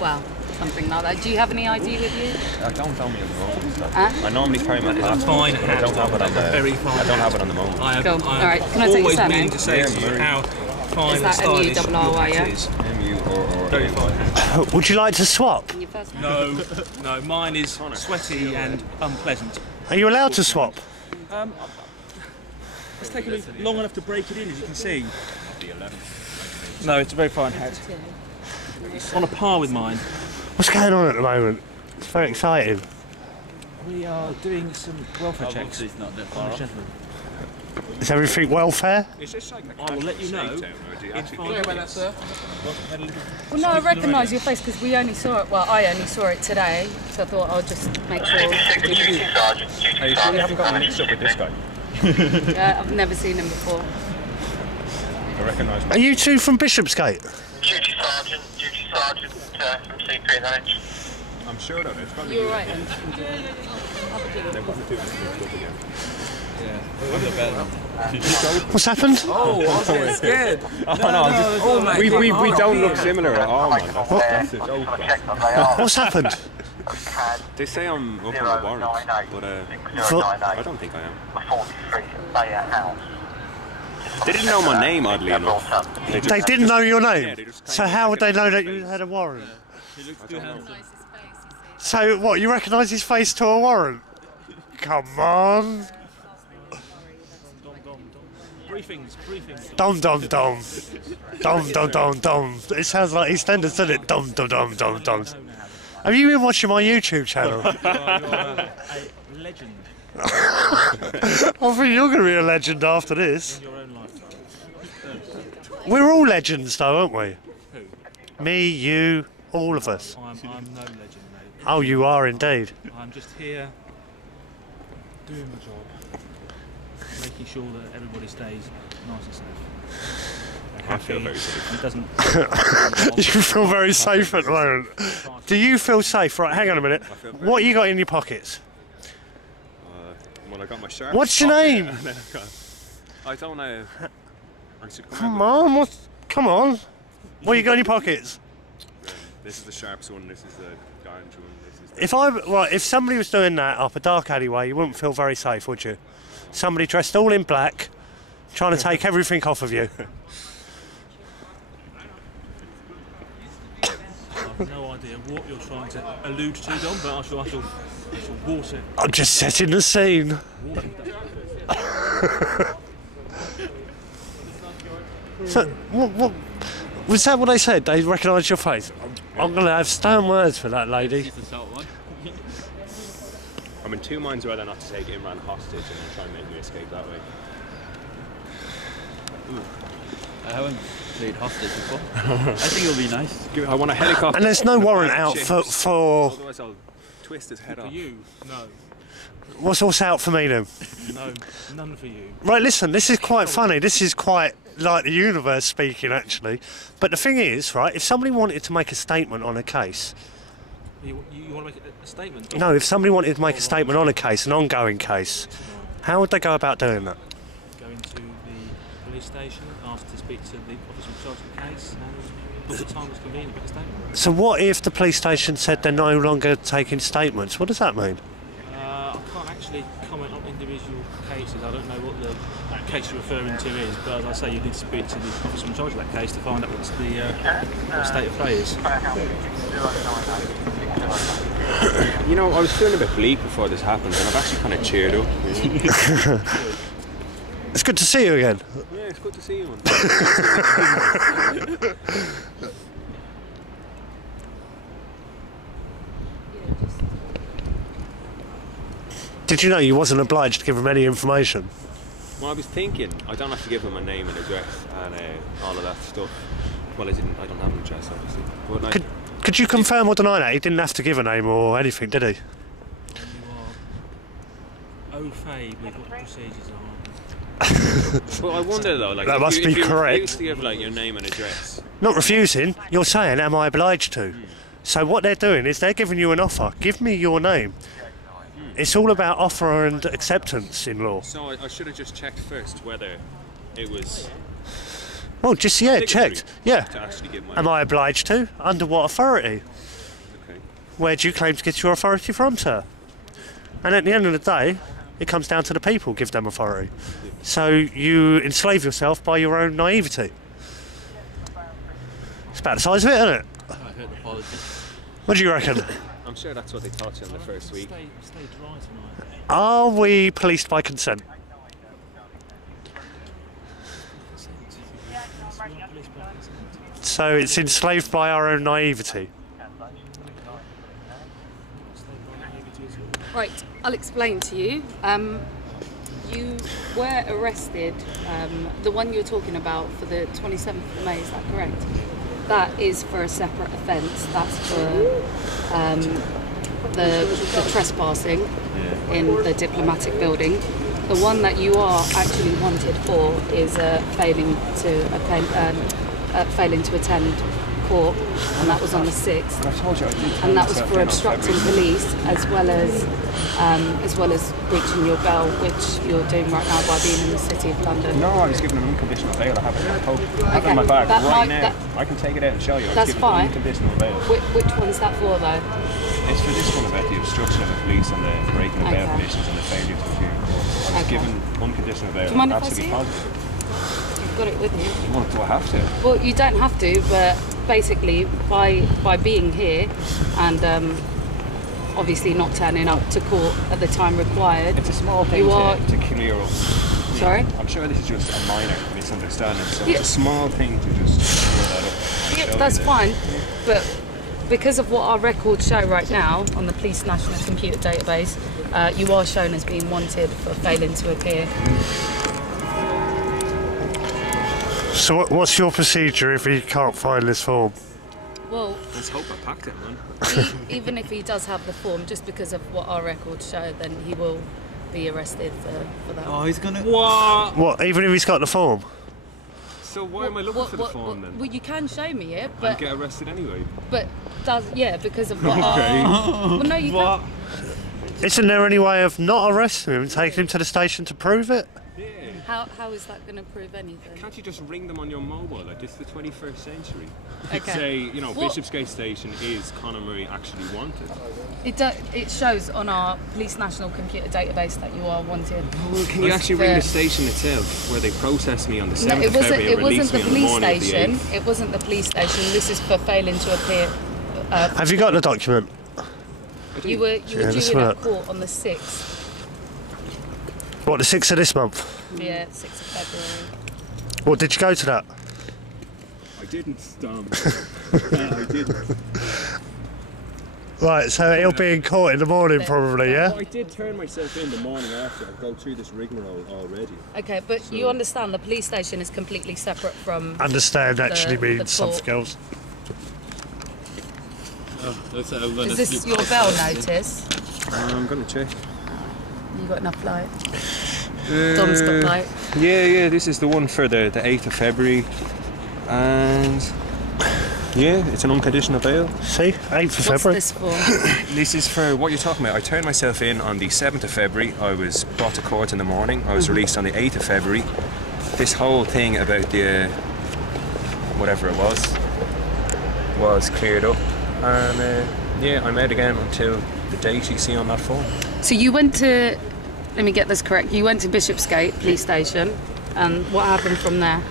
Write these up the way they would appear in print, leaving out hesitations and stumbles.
Well, something like that. Do you have any ID with you? Don't tell me at the moment. Huh? I normally carry my It's a fine hat. I don't have it on the. Very fine. I don't have it on the moment. Cool. All right. Can I take your always surname? meaning to say to you how fine Is and that stylish your M-U-R-R-Y, hat yeah? is. M-U or Very fine hat. Would you like to swap? And your first name? No, mine is sweaty and unpleasant. Are you allowed to swap? It's taken long enough to break it in, as you can see. No, it's a very fine hat. It's on a par with mine. What's going on at the moment? It's very exciting. We are doing some welfare checks. Is everything welfare? I will let you know in 5 minutes. Well, no, I recognise your face because we only saw it. Well, I only saw it today, so I thought I'll just make sure. Are you sure you haven't got mixed up with this guy? I've never seen him before. I recognise him. Are you two from Bishopsgate? Duty sergeant from CP&H. I'm sure that it's probably You're right then. They're probably doing this again. What's happened? Oh, I was getting scared. We don't look similar at all, man. That's the joke. What's happened? They say I'm up on the warrant, but I don't think I am. 43 Bayer House. They didn't know my name, oddly enough. They didn't know your name? Yeah, they just So how would they know that you had a warrant? He looks too handsome. So what, you recognise his face to a warrant? Come on. Briefings. Dom dom dom. Dom dom dom dom. It sounds like EastEnders, doesn't it? Dom dom dom dom dom. Have you been watching my YouTube channel? You're a legend I think you're going to be a legend after this. in your own lifetime. We're all legends though, aren't we? Who? Me, you, all of us. I'm no legend, mate. Oh, you are indeed. I'm just here doing my job, making sure that everybody stays nice and safe. I feel very safe. It doesn't. You feel very safe at the moment. Do you feel safe? Right, hang on a minute. What you got in your pockets? Well, I got my shirt. What's your name? I don't know. Come on, come on. What you got in your pockets? This is the sharps one, this is the orange one, this is If somebody was doing that up a dark alleyway, you wouldn't feel very safe, would you? Somebody dressed all in black, trying to take everything off of you. I have no idea what you're trying to allude to, Dom, but I shall water. I'm just setting the scene. So, what was that? What they said? They recognised your face. I'm going to have stern words for that lady. I'm in two minds whether or not to take Imran hostage and then try and make me escape that way. I haven't played hostage before. I think it'll be nice. I want a helicopter. And there's no warrant out for. Otherwise I'll twist his head For off. you, no. What's out for me then? No, none for you. Right, listen, this is quite funny. This is quite like the universe speaking, actually. But the thing is, right, if somebody wanted to make a statement on a case... You want to make a statement? No, if somebody wanted to make a statement on a case, an ongoing case, how would they go about doing that? Go into the police station, ask to speak to the officer in charge of the case, and at the time was convenient to make a statement. So what if the police station said they're no longer taking statements? What does that mean? I can't actually comment on individual cases. I don't know what the case you're referring to is, but as I say, you need to speak to the officer in charge of that case to find out what the state of play is. You know, I was feeling a bit bleak before this happened and I've actually kind of cheered up. It's good to see you again. Yeah, it's good to see you. Did you know you wasn't obliged to give them any information? Well, I was thinking, I don't have to give him a name and address and all of that stuff. Well, I don't have an address, obviously. But Could you confirm or deny that? He didn't have to give a name or anything, did he? You are au fait with what the procedures are. But I wonder though, like, That must be correct. If you refuse to give like your name and address. Not refusing, you're saying, am I obliged to? So what they're doing is they're giving you an offer. Give me your name. It's all about offer and acceptance in law. So I should have just checked first whether it was Well, just checked. Yeah. To actually give my. Am I obliged to? Under what authority? Okay. Where do you claim to get your authority from, sir? And at the end of the day, it comes down to the people give them authority. So you enslave yourself by your own naivety. It's about the size of it, isn't it? I heard the politics. What do you reckon? I'm sure that's what they taught you in the first week. Stay dry tonight. Are we policed by consent? So it's enslaved by our own naivety. Right, I'll explain to you. You were arrested, the one you're talking about for the 27th of May, is that correct? That is for a separate offence. That's for the trespassing in the diplomatic building. The one that you are actually wanted for is failing to attend court, and that was on the 6th. And that was for obstructing police, as well as breaching your bail, which you're doing right now by being in the City of London. No, I was given an unconditional bail. I have it in my bag that right now. I can take it out and show you. I was That's given fine. Unconditional bail. Which one's that for, though? It's for this one about the obstruction of the police and the breaking of bail Okay. conditions and the failure to appear in court. I was given unconditional bail. Do you mind if I Absolutely see it? positive. You've got it with you. Well, do I have to? Well, you don't have to, but basically by being here and obviously not turning up to court at the time required. It's a small thing to clear up. Sorry? I'm sure this is just a minor misunderstanding, so Yeah. it's a small thing to just clear that up. Yeah, that's fine, but because of what our records show right now on the Police National Computer Database, you are shown as being wanted for failing to appear. So what's your procedure if he can't find this form? Well, Let's hope I packed it, man. even if he does have the form, just because of what our records show, then he will be arrested for that. Oh, he's gonna. What? What, even if he's got the form? So why am I looking for the form then? Well, you can show me it, I'll but get arrested anyway. because of what Okay. well, no, you What? Isn't there any way of not arresting him and taking him to the station to prove it? Yeah. How is that going to prove anything? Can't you just ring them on your mobile? Like, this is the 21st century. You could Okay. say, you know, What- Bishopsgate Station is Conor Murray actually wanted. It shows on our Police National Computer Database that you are wanted. Well, can you actually ring the station itself, where they processed me on the 7th No, of February it and wasn't released the me on the police morning of the station. 8th? It wasn't the police station. This is for failing to appear. Have you got the document? You were let's due in have at it. court on the 6th. What, the 6th of this month? Yeah, 6th of February. What, did you go to that? I didn't, I didn't. Right, so he'll be in court in the morning probably, yeah? I did turn myself in the morning after. I'll go through this rigmarole already. Okay, but you understand the police station is completely separate from. Understand actually the means something court. else. Oh, looks like I'm gonna Is this sleep your outside. bail notice? I'm going to check. You got enough light? Dom's got light. Yeah, this is the one for the 8th of February. And yeah, it's an unconditional bail. See, 8th of What's February. this for? This is for what you're talking about. I turned myself in on the 7th of February. I was brought to court in the morning. I was released on the 8th of February. This whole thing about the whatever it was cleared up. And yeah, I'm out again until the date you see on that form. So you went to. Let me get this correct. You went to Bishopsgate Police Station, and what happened from there?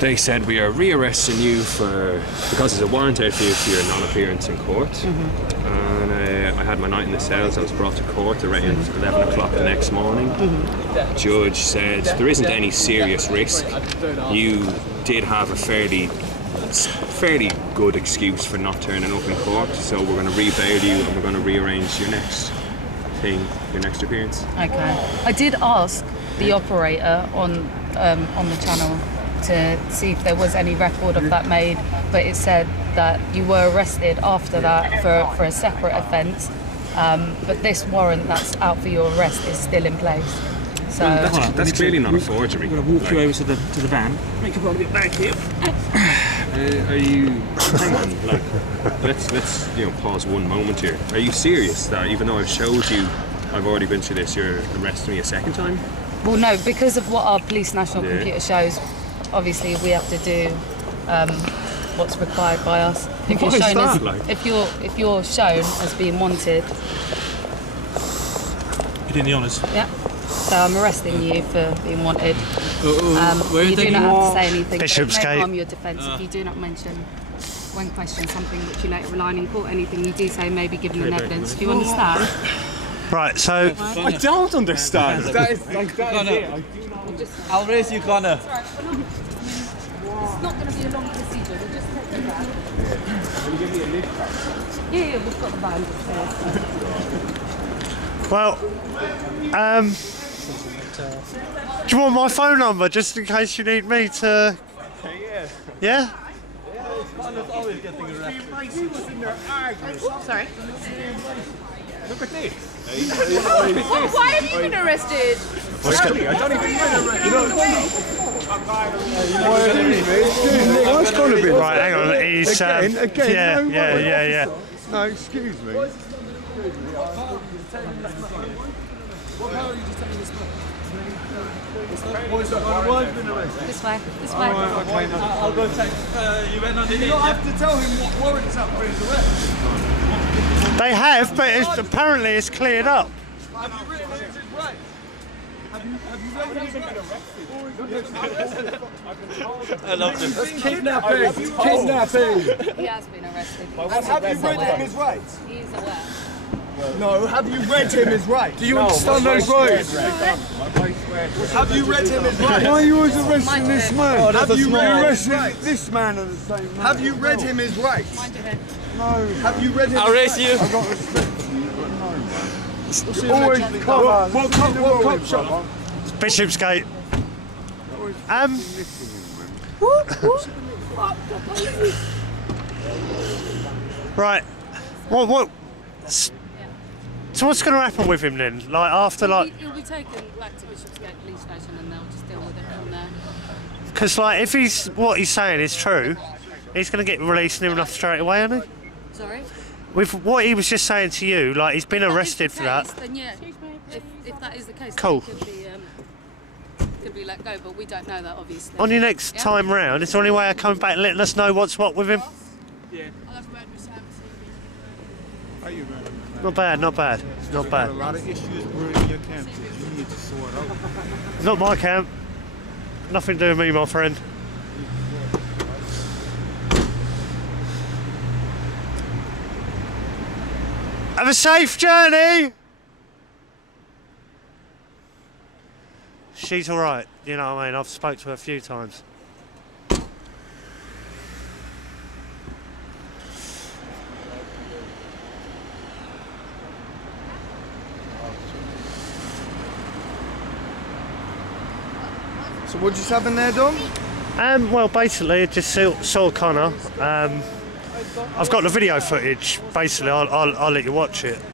They said we are rearresting you because there's a warrant out for you for your non-appearance in court. And I had my night in the cells. I was brought to court around 11 o'clock the next morning. The judge said there isn't any serious risk. You did have a fairly good excuse for not turning up in court, so we're going to re-bail you and we're going to rearrange your next appearance. Okay. I did ask the operator on the channel to see if there was any record of that made, but it said that you were arrested after that for a separate offence. But this warrant that's out for your arrest is still in place. So That's clearly not a forgery. I'm going to walk you over to the van. Make your body get back here. Are you? Hang on. Like, let's pause one moment here. Are you serious that even though I've showed you, I've already been through this, you're arresting me a second time? well, no, because of what our Police National Yeah. Computer shows, obviously we have to do what's required by us. If you're What is shown that as, like? if you're shown as being wanted, You're doing the honours. yeah. So I'm arresting you for being wanted. Where You do not have to say anything. But it may Bishopsgate. harm your defence if you do not mention, when questioned, something which you later rely on in court. Anything you do say may be given in evidence. Do you understand? Right, so I don't understand. That is it. I'll raise you, Connor. It's not going to be a long procedure. We'll just take you back. Yeah, we've got the van upstairs. well, do you want my phone number just in case you need me to? Yeah. Connor's always getting arrested. Sorry. Look at this. Why have you been arrested? What's go- I don't even What's going to be? right, hang on. He's Again, yeah, no yeah, way. yeah, yeah. No, excuse me. This way. This way. I'll go take. You went on the You don't have to tell him what warrant's up for his arrest. They have, but apparently it's cleared up. Have you written his right? Have you read his right? I love this. Kidnapping! Kidnapping! He has been arrested. And have you read him his rights? He is aware. No, have you read him his rights? Do you understand those rights? Have you read him his rights? Why are you always arresting this man? Have you arrested this man at the same time? Have you read him his rights? Mind your head. No. Have you read him I'll raise you. I've got respect for you, but no, man. Always come. What cop shop? Bishopsgate. Right. What? So what's going to happen with him then? Like after He'll be taken back to Bishopsgate Police Station and they'll just deal with it from there. because like if he's what he's saying is true, he's going to get released near enough straight away, isn't he? Sorry? With what he was just saying to you, like he's been arrested for that. Then yeah, if that is the case, Cool. then could be let go, but we don't know that obviously. On your next time round, is there any way of coming back and letting us know what's what with him? Not bad, not bad, not bad. A lot of issues brewing in your camp that you need to sort out. Not my camp. Nothing to do with me, my friend. Have a safe journey! She's alright, you know what I mean? I've spoke to her a few times. So what just happened there, Dom? Well, basically, I just saw Connor. I've got the video footage. Basically, I'll let you watch it.